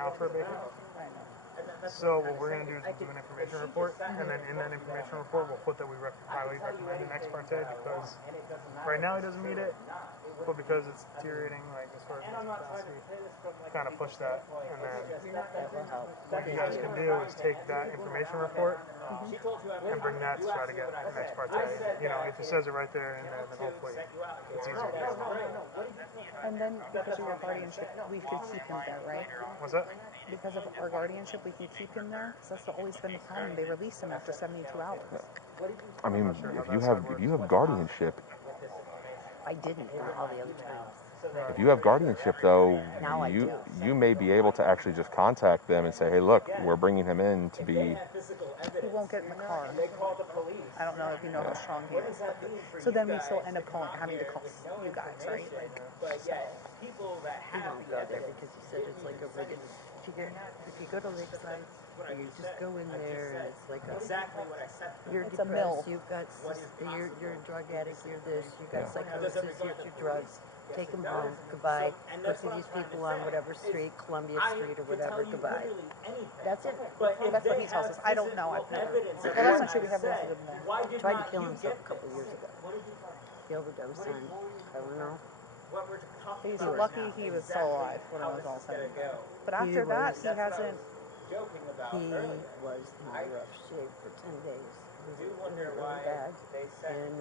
now for a bacon. So what we're going to do is we'll do an information report, and then in that information report we'll put that we highly recommend an ex parte because right now he doesn't meet it, but because it's deteriorating, like as far as capacity, kind of push that, and then what you guys can do is take that information report and bring that to try to get an ex parte. You know, if it says it right there in there, then hopefully it's easier to get. And then because of your guardianship, we could keep him there, right? What's that? Because of our guardianship, we can keep him there. So that's always been the problem. They release him after 72 hours. I mean, if you have guardianship, I didn't all the other times. if you have guardianship though, Now I do. you may be able to actually just contact them and say, hey, look, we're bringing him in to be. He won't get in the car. I don't know if you know how strong he is. So then we still end up having to call you guys, right? Like, so. He won't go there because he said it's like a rigged. If you go to Lakeside, you just go in there and it's like you're It's depressed, a mill. you've got, you're a drug addict, you're this, you've got psychosis, here's your drugs, take them home, goodbye, go see these people on whatever street, Columbia Street or whatever, goodbye. That's it. That's what he tells us. I don't know. I've never. Well, that's not true. We have visited him there. Tried to kill himself a couple of years ago. He overdosed on, I don't know. He's lucky he was still alive when it was all said and done. But after that, he hasn't. He was in rough shape for 10 days. It was really bad. And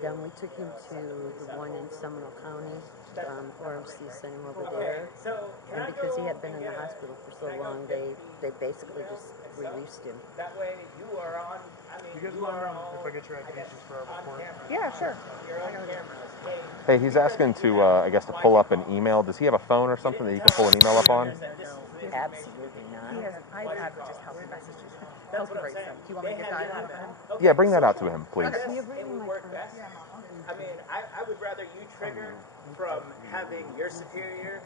then we took him to the one in Seminole County. RMC sent him over there. And because he had been in the hospital for so long, they basically just released him. You guys wondering if I get your applications for our report? Yeah, sure. Hey, he's asking to, I guess, to pull up an email. Does he have a phone or something that you can pull an email up on? Absolutely not. He has an iPad which just helps him messages. Helps him write stuff. Do you want me to get that out to him? Yeah, bring that out to him, please. Can you bring me my purse? I mean, I would rather you trigger from having your superior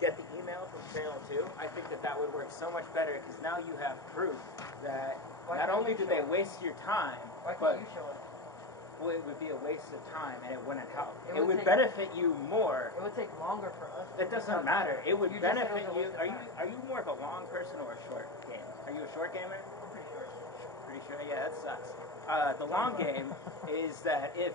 get the email from Channel 2. I think that would work so much better because now you have proof that not only did they waste your time, but well, it would be a waste of time and it wouldn't help. It would benefit you more. It would take longer for us. It doesn't matter. It would benefit you. Are you more of a long person or a short gamer? Are you a short gamer? Pretty sure. Yeah, that sucks. The long game is that if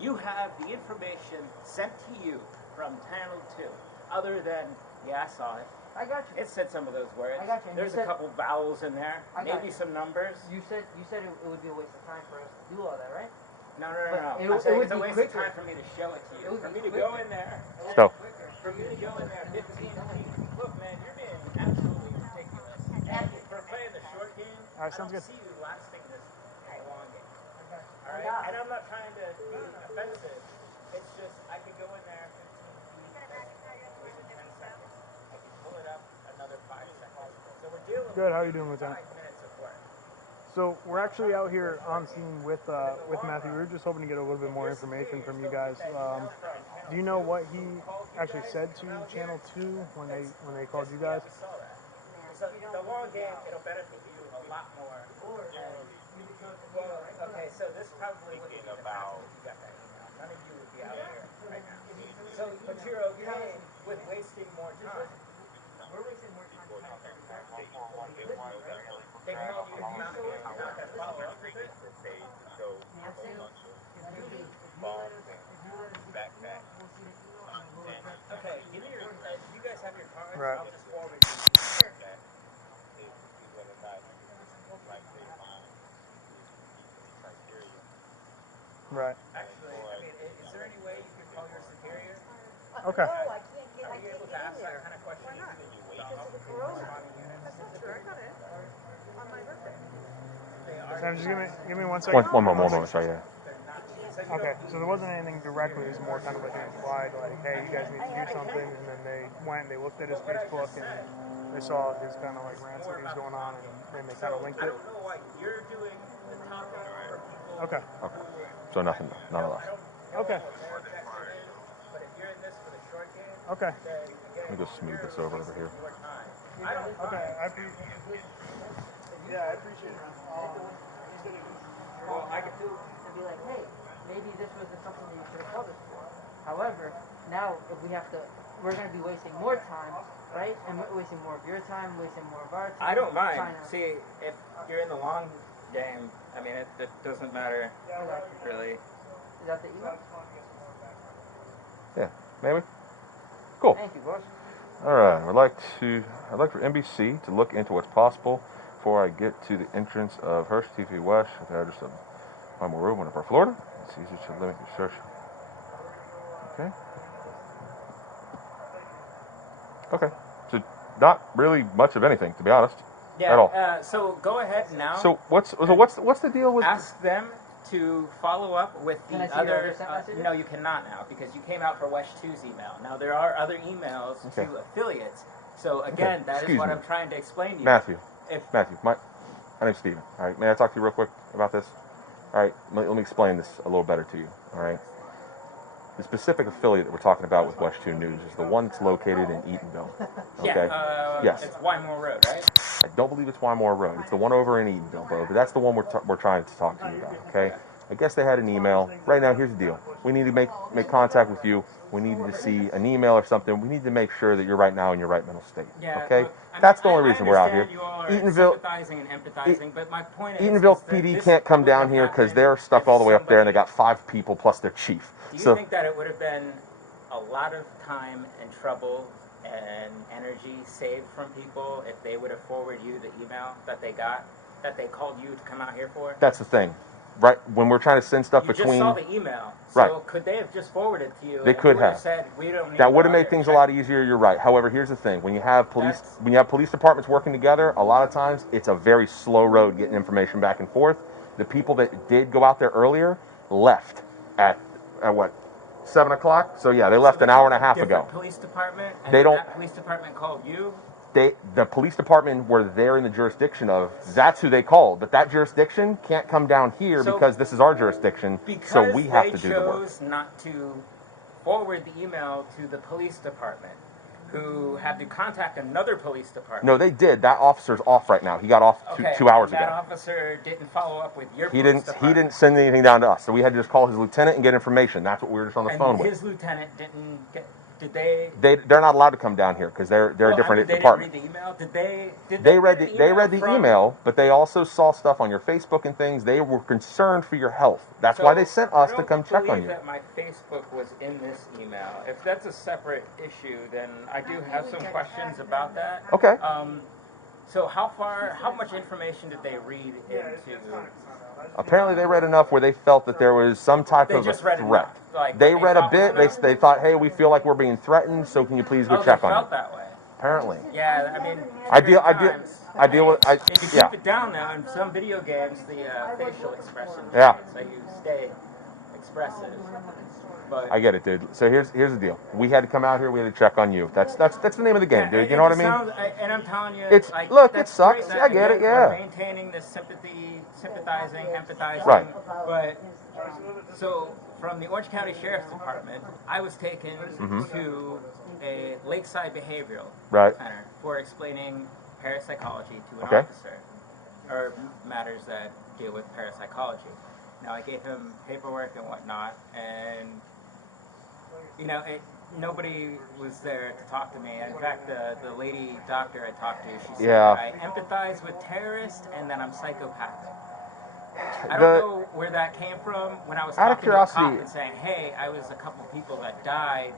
you have the information sent to you from Channel 2, other than, yeah, I saw it. I got you. It said some of those words. I got you. There's a couple vowels in there, maybe some numbers. You said it would be a waste of time for us to do all that, right? No. It I'm saying would it's a be waste quicker. of time for me to show it to you. For me to quicker. go in there. Stop. For me to go in there 15 feet. Look, man, you're being absolutely ridiculous. And for playing the short game, All right, sounds I good. don't see you lasting this in the long game. All right? And I'm not trying to be offensive. It's just I could go in there 15 feet, wait 10 seconds. I can pull it up another 5 seconds. So we're dealing Good. How are with you doing, Lieutenant? 5 minutes of work. So we're actually out here on scene with Matthew. We were just hoping to get a little bit more information from you guys. Do you know what he actually said to Channel 2 when they called you guys? So the long game, it'll benefit you a lot more. Well, okay, so this probably wouldn't be the time if you got that email. None of you would be out here right now. So, but you're okay with wasting more time. We're wasting more time. They called you not to follow up with it. Okay, give me your. You guys have your cards. Right. I'll just forward you. Right. Actually, I mean, is there any way you can call your superior? Okay. Are you able to ask that kind of question? Why not? Because of the corona. That's not true. I got it on my birthday. Sam, just give me 1 second. One moment, sorry, yeah. Okay, so there wasn't anything directly. It was more kind of like implied, like, hey, you guys need to do something. And then they went and they looked at his Facebook and they saw his kind of like rants that he was going on, and then they kind of linked I it. don't know why you're doing the topic for people. Okay. So nothing, none of that. Okay. But if you're in this for the short game, Okay. then Let me just smooth this over here. more time. I don't. Okay. I appreciate it. Yeah, I appreciate it. Well, I could do and be like, hey, maybe this wasn't something that you should have called us for. However, now if we have to we're going to be wasting more time, right? And we're wasting more of your time, wasting more of our time. I don't mind. trying to- See, if you're in the long game, I mean, it doesn't matter really. Is that the email? Yeah, maybe. Cool. Thank you, boss. All right. I'd like for NBC to look into what's possible before I get to the entrance of Hearst TV West at the address of Palmer Road, Winter Park, Florida. It's easy to limit your search. Okay. Okay. So not really much of anything, to be honest. Yeah. At all. So go ahead now. So what's the deal with? Ask them to follow up with Can the I see your other. other sent messages? No, you cannot now because you came out for West 2's email. Now there are other emails Okay. to affiliates. So again, that is Excuse what me. I'm trying to explain to you. Matthew. If My name's Steven. All right. May I talk to you real quick about this? All right. Let me explain this a little better to you. All right. The specific affiliate that we're talking about with West 2 News is the one that's located in Eatonville. Okay. Yes. It's Wymore Road, right? I don't believe it's Wymore Road. It's the one over in Eatonville, bro. But that's the one we're trying to talk to you about. Okay. I guess they had an email. Right now, here's the deal. We need to make contact with you. We need to see an email or something. We need to make sure that you're right now in your right mental state. Yeah. Okay. Look, That's the only reason we're out here. I understand you all are Eatonville. sympathizing and empathizing, but my point Eatonville is that PD this can't come wouldn't down have here because happened they're stuck if all the way up there and they somebody- got 5 people plus their chief. Do you So think that it would have been a lot of time and trouble and energy saved from people if they would have forwarded you the email that they got, that they called you to come out here for? that's the thing, right? When we're trying to send stuff You between, just saw the email, so Right. could they have just forwarded to you? They and could would have. said we don't need that to would have bother made things a checking." lot easier. You're right. However, here's the thing: when you have police departments working together, a lot of times it's a very slow road getting information back and forth. The people that did go out there earlier left at what 7 o'clock. So yeah, they left an hour and a half Different ago. Police department. And They don't- That police department called you. The police department were there in the jurisdiction of, that's who they called, but that jurisdiction can't come down here So- because this is our jurisdiction, Because so we have they to do the work. chose not to forward the email to the police department, who had to contact another police department. No, they did. That officer's off right now. He got off Okay, 2 hours and that ago. officer didn't follow up with your He police didn't department. send anything down to us, so we had to just call his lieutenant and get information. That's what we were just on the And phone with. his lieutenant didn't get. Did they? They're not allowed to come down here because they're Well, a different they department. didn't read the email. Did they? Did They read get the from- email, but they also saw stuff on your Facebook and things. They were concerned for your health. That's why they sent us to come check on I you. don't believe that my Facebook was in this email. If that's a separate issue, then I do have some questions about that. Okay. So how much information did they read into? Apparently, they read enough where they felt that there was some type They of a just read threat. enough, like, they they read a thought bit. was enough? They thought, hey, we feel like we're being threatened, so can you please go Oh, check they on felt it? that way. Apparently. Yeah, I mean, I deal with They can yeah. keep it down now. In some video games, the facial expression. Yeah. changes, so you stay expressive. But I get it, dude. So here's the deal. We had to come out here. We had to check on you. That's the name of the game, yeah, dude. You know what I mean? And I'm telling you, It's- like, look, that's it sucks. great that, I get it, again, yeah. We're maintaining this sympathizing, empathizing. Right. But so from the Orange County Sheriff's Department, I was taken to a Lakeside Behavioral Right. Center for explaining parapsychology to an Okay. officer, or matters that deal with parapsychology. Now I gave him paperwork and whatnot, and nobody was there to talk to me. In fact, the lady doctor I talked to, she said Yeah. I empathize with terrorists and that I'm psychopathic. I don't The- know where that came from when I was Out of talking to a cop curiosity- and saying, "Hey, I was a couple people that died."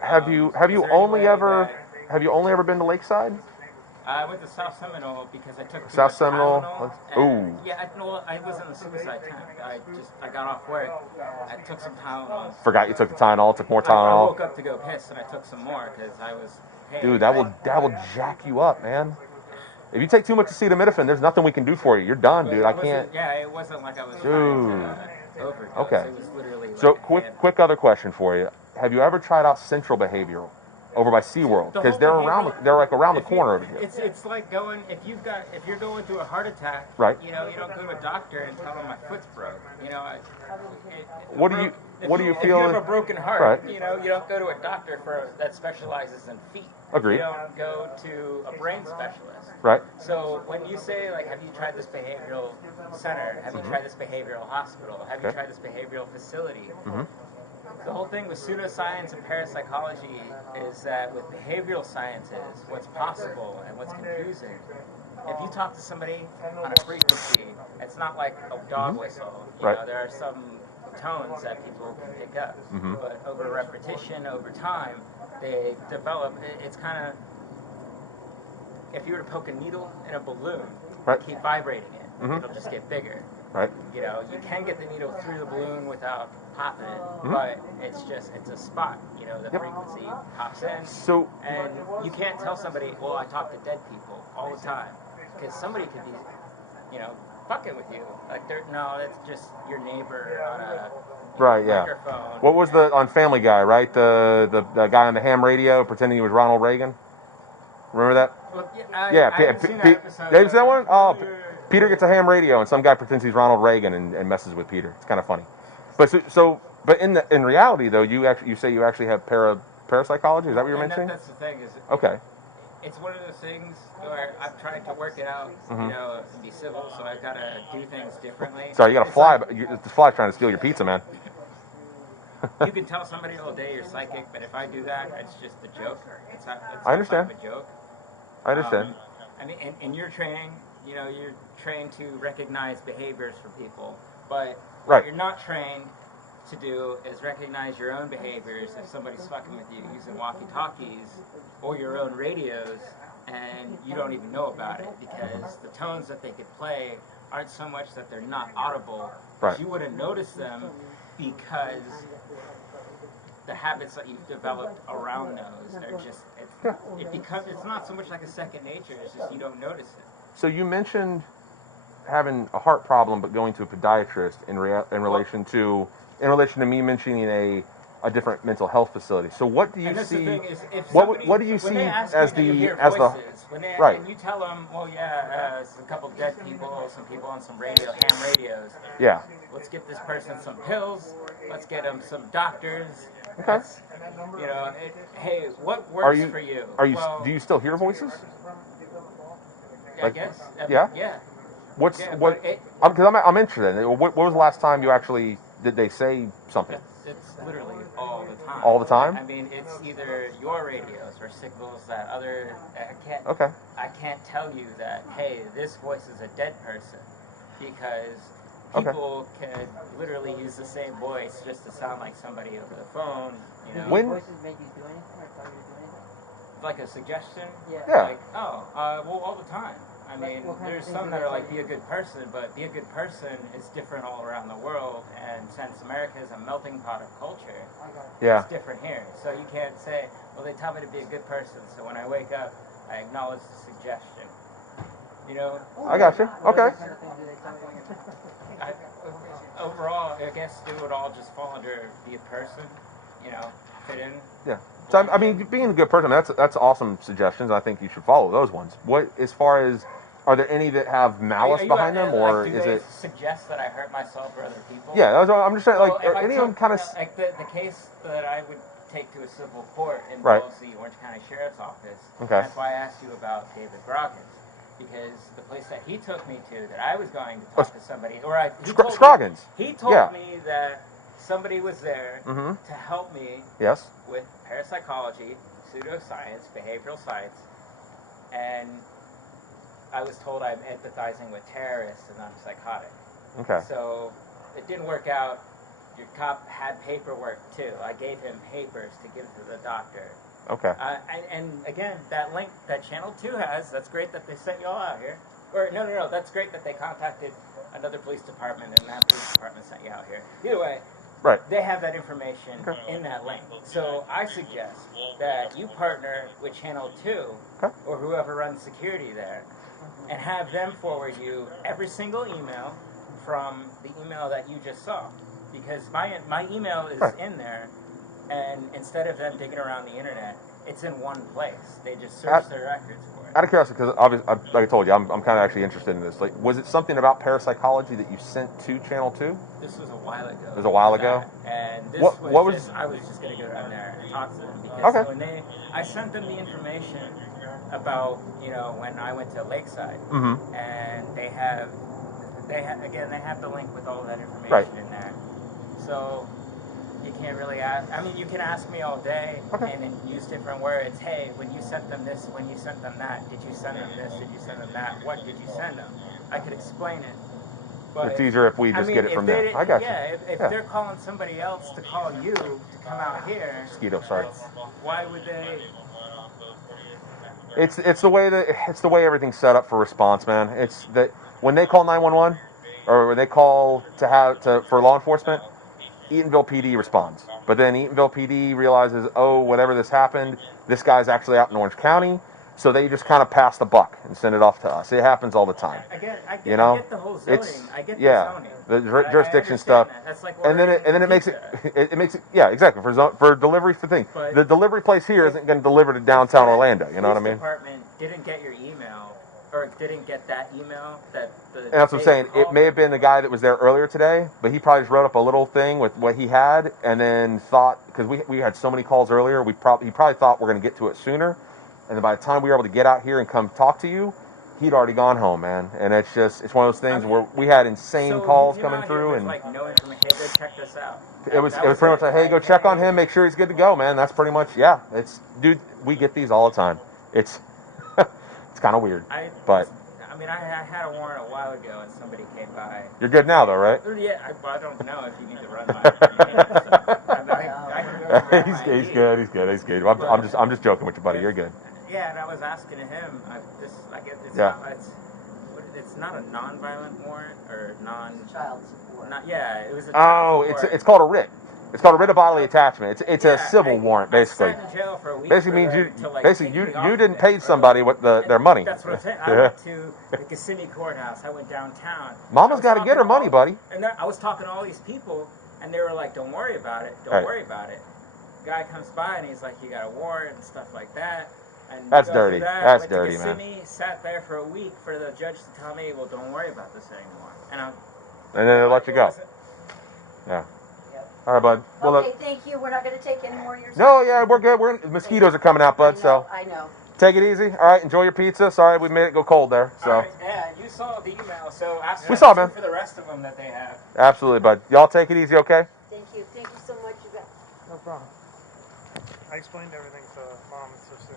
Have you Is there any only way ever that- have you only ever been to Lakeside? I went to South Seminole because I took too South much Seminole? Tylenol, Ooh. and- Yeah, I was in a suicide tent. I got off work. I took some Tylenol. Forgot you took the Tylenol. Took more I Tylenol. woke up to go piss, and I took some more because I was. Hey, Dude, that will jack you up, man. If you take too much acetaminophen, there's nothing we can do for you. You're done, dude. I can't. Yeah, it wasn't like I was Dude. trying to overdose. Okay. It was literally. So like I had- quick other question for you. Have you ever tried out Central Behavioral over by SeaWorld? The Because whole they're like around the if you- corner over here. It's like going if you're going through a heart attack. Right. You don't go to a doctor and tell them my foot's broke. What do you If feel? you have a broken heart, Right. you don't go to a doctor that specializes in feet. Agreed. You don't go to a brain specialist. Right. So when you say, like, have you tried this behavioral center? Have you tried this behavioral hospital? Have you Okay. tried this behavioral facility? The whole thing with pseudoscience and parapsychology is that with behavioral sciences, what's possible and what's confusing, if you talk to somebody on a frequency, it's not like a dog whistle. You know, there are some tones that people can pick up, but over repetition, over time, they develop. It's kind of, if you were to poke a needle in a balloon, keep vibrating it, it'll just get bigger. Right. You know, you can get the needle through the balloon without popping it, but it's a spot. You know, the frequency pops in. So, and you can't tell somebody, well, I talk to dead people all the time, because somebody could be, you know, fucking with you. Like, no, that's just your neighbor on a microphone. What was on Family Guy, right? The guy on the ham radio pretending he was Ronald Reagan. Remember that? Well, I haven't seen that episode. You haven't seen that one? Oh, Peter gets a ham radio, and some guy pretends he's Ronald Reagan and messes with Peter. It's kind of funny. But but in reality, though, you say you actually have parapsychology. Is that what you're mentioning? That's the thing. Okay. It's one of those things where I'm trying to work it out, you know, and be civil, so I've got to do things differently. Sorry, you got to fly. The fly's trying to steal your pizza, man. You can tell somebody all day you're psychic, but if I do that, it's just a joke. It's I understand. A joke. I understand. I mean, in your training, you know, you're trained to recognize behaviors for people, but what you're not trained to do is recognize your own behaviors if somebody's fucking with you using walkie-talkies or your own radios, and you don't even know about it because the tones that they could play aren't so much that they're not audible. You wouldn't notice them because the habits that you've developed around those, they're just, it's not so much like a second nature, it's just you don't notice it. So you mentioned having a heart problem but going to a podiatrist in relation to me mentioning a different mental health facility. So what do you see? The thing is, if what do you see as the and you tell them, well, it's a couple dead people, some people on some ham radios. Yeah. Let's get this person some pills. Let's get them some doctors. Okay. You know, hey, what works for you? Do you still hear voices? I guess. Yeah. I'm interested. What was the last time you actually did they say something? It's literally all the time. All the time? I mean, it's either your radios or signals that I can't tell you that, hey, this voice is a dead person, because people can literally use the same voice just to sound like somebody over the phone. You know, when voices make you do anything or tell you to do anything? Like a suggestion? Yeah. Like, well, all the time. I mean, there's some that are like, be a good person, but be a good person is different all around the world, and since America is a melting pot of culture, it's different here. So you can't say, well, they tell me to be a good person, so when I wake up, I acknowledge the suggestion. You know? I got you. Okay. Overall, I guess it would all just fall under be a person, you know, fit in. Yeah. So, I mean, being a good person, that's awesome suggestions. I think you should follow those ones. As far as, are there any that have malice behind them, or do is they it suggest that I hurt myself or other people? Yeah, I'm just saying, like, any of them kind of like the case that I would take to a civil court involves the Orange County Sheriff's Office. Okay. That's why I asked you about David Groggins, because the place that he took me to, that I was going to talk to somebody, Scroggins. He told me that somebody was there to help me with parapsychology, pseudoscience, behavioral science, and I was told I'm empathizing with terrorists and I'm psychotic. Okay. So it didn't work out. Your cop had paperwork too. I gave him papers to give to the doctor. Okay. And again, that link that Channel 2 has, that's great that they sent you all out here. Or no, that's great that they contacted another police department and that police department sent you out here. Either way, they have that information in that link. So I suggest that you partner with Channel 2 or whoever runs security there, and have them forward you every single email from the email that you just saw. Because my email is in there, and instead of them digging around the internet, it's in one place. They just search their records for it. Out of curiosity, because obviously, like I told you, I'm kind of actually interested in this. Like, was it something about parapsychology that you sent to Channel 2? This was a while ago. It was a while ago? And this I was just going to go down there and talk to them, because when I sent them the information about, you know, when I went to Lakeside, and they have the link with all that information in there. So you can't really ask. I mean, you can ask me all day and then use different words. Hey, when you sent them this, when you sent them that, did you send them this? Did you send them that? What did you send them? I could explain it. But it's easier if we just get it from them. I got you. Yeah, if they're calling somebody else to call you to come out here, Mosquito, sorry. Why would they? It's the way everything's set up for response, man. It's that when they call 911 or when they call for law enforcement, Eatonville PD responds. But then Eatonville PD realizes, oh, whatever this happened, this guy's actually out in Orange County. So they just kind of pass the buck and send it off to us. It happens all the time. I get the whole zoning. The zoning. The jurisdiction stuff. That's like and then it makes it makes it exactly for delivery for things. But the delivery place here isn't going to deliver to downtown Orlando. You know what I mean? Department didn't get your email or didn't get that email that the. And that's what I'm saying. It may have been the guy that was there earlier today, but he probably just wrote up a little thing with what he had, and then thought because we had so many calls earlier, he probably thought we're going to get to it sooner. And then by the time we were able to get out here and come talk to you, he'd already gone home, man. And it's one of those things where we had insane calls coming through, and like no information. Hey, go check this out. It was pretty much like, hey, go check on him, make sure he's good to go, man. That's pretty much dude. We get these all the time. It's it's kind of weird, but. I mean, I had a warrant a while ago, and somebody came by. You're good now, though, right? Yeah, I don't know if you need to run my. He's good. I'm just joking with you, buddy. You're good. Yeah, and I was asking him. It's not a non-violent warrant or child support. It was a child support. It's called a writ. It's called a writ of bodily attachment. It's a civil warrant, basically. I sat in jail for a week. Basically means you didn't pay somebody with their money. That's what I'm saying. I went to the Kissimmee courthouse. I went downtown. Mama's got to get her money, buddy. And I was talking to all these people, and they were like, "Don't worry about it. Don't worry about it." Guy comes by and he's like, "You got a warrant and stuff like that." And that's dirty. That's dirty, man. Sat there for a week for the judge to tell me, "Well, don't worry about this anymore." And then they'll let you go. Yeah. All right, bud. Well, okay, thank you. We're not going to take any more of your time. No, yeah, we're good. Mosquitoes are coming out, bud. I know. Take it easy. All right, enjoy your pizza. Sorry we made it go cold there. So. All right, yeah, you saw the email, so ask we saw, man. For the rest of them that they have. Absolutely, bud. Y'all take it easy, okay? Thank you. Thank you so much. You got. No problem. I explained everything to Mom and Sister.